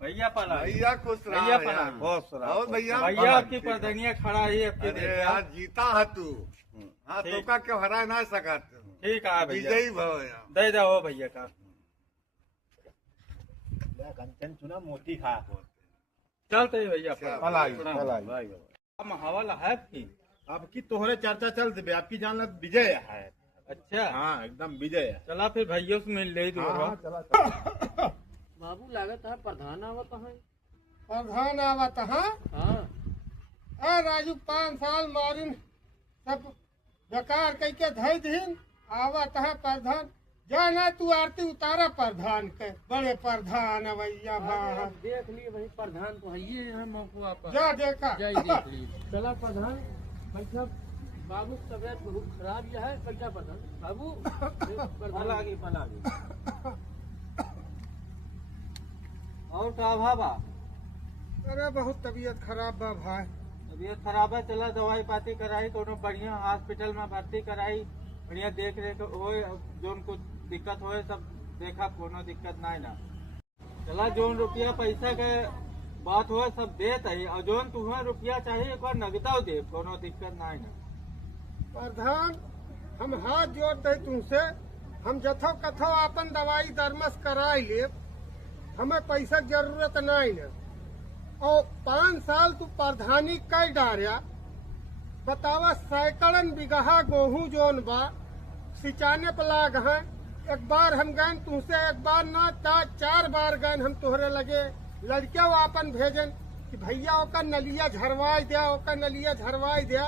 भैया पला भैया खुश रहा भैया पला यार। बहुत और भैया भैया आपकी प्रधनिया खड़ा है आपके अरे देखा। यार जीता है तू। हाँ ठीक। तो का क्यों हरा ना सका तू। ठीक है भैया विजयी भव यार। दे दो भैया का कंचन चुना मोती खा चलते ही भैया चल। पलाई हम हवाला है आपकी। आपकी तोहरे चर्चा चल दे आपकी जान लग विजय है। अच्छा हाँ एकदम विजय है। चला फिर भैया से मिल ले दो हाँ, चला बाबू लागत है प्रधान आवत है। प्रधान आवत हाँ हाँ राजू 5 साल मारिन सब बेकार कह के धई दिन आवत है प्रधान जाना तू आरती उतारा प्रधान के बड़े प्रधान भैया बाहर देख लिए भाई प्रधान तो है ये है मौका पर जा देखा जय देख लिए। चला प्रधान पैसा बाबू की तबियत बहुत खराब यह है। पैसा प्रधान बाबू प्रधान आगे और का भाबा अरे बहुत तबीयत खराब बा भाई। तबीयत खराब है चला दवाई पाती कराई कोनो बढ़िया हॉस्पिटल में भर्ती कराई बढ़िया देख रेख हो जो कुछ दिक्कत हो सब देखा कोनो दिक्कत नहीं ना। चला जोन रुपया पैसा के बात हो सब देत है और जोन तुम्हें रुपया चाहिए एक बार नगदा दे कोनो दिक्कत नहीं ना। प्रधान हम हाथ जोड़ दे तुमसे हम जथो कथो अपन दवाई दरमस कराई ले हमें पैसा की जरूरत नहीं है। और 5 साल तू प्रधानी कई डारिया बतावा सैकड़न बिगहा गेहूं जोन बा सिंचाने पलाग है। एक बार हम गए तुमसे एक बार ना 4 बार गए हम तोहरे लगे लड़के अपन भेजन कि भैया ओका नलिया झरवाई दिया ओका नलिया झरवाई दिया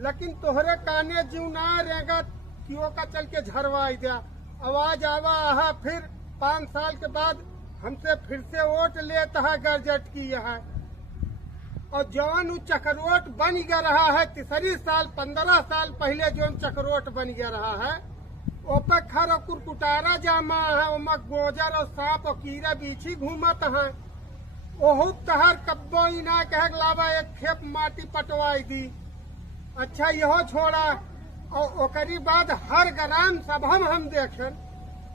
लेकिन तोहरे काने जीव ना रहेगा कि ओका चल के झरवाई दिया। आवाज आवा आहा फिर 5 साल के बाद हमसे फिर से वोट लेता है गरजट की है। और जौन चक्रोट बन गया रहा है तीसरी साल 15 साल पहले जो चक्रोट बन गया रहा है ओपे खर और कुरकुटारा जामा है ओमा गोजर और सांप और कीड़ा बीछी घूमत है। ओहू तहर कब्बो ही ना कह लावा एक खेप माटी पटवाई दी। अच्छा यहो छोड़ा और ओकरी बाद हर ग्राम सभा में हम देखें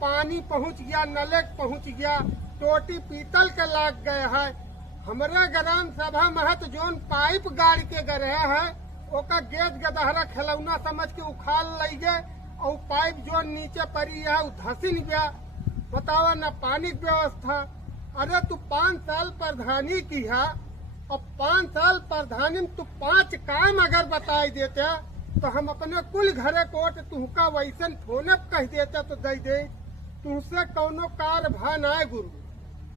पानी पहुंच गया नलक पहुंच गया टोटी पीतल के लाग गए है। हमारे ग्राम सभा महत जोन पाइप गाड़ के गए है ओका गेट गदहरा खिलौना समझ के उखाड़ लई गए और पाइप जो नीचे पड़ी है वो धसिन गया। बतावा न पानी की व्यवस्था। अरे तू 5 साल प्रधानी की है और 5 साल प्रधानी में तू 5 काम अगर बताई देते तो हम अपने कुल घरे कोट तुहका वैसन फोने कह देते तो दे दे तुमसे कौनो कार भा ना गुरु।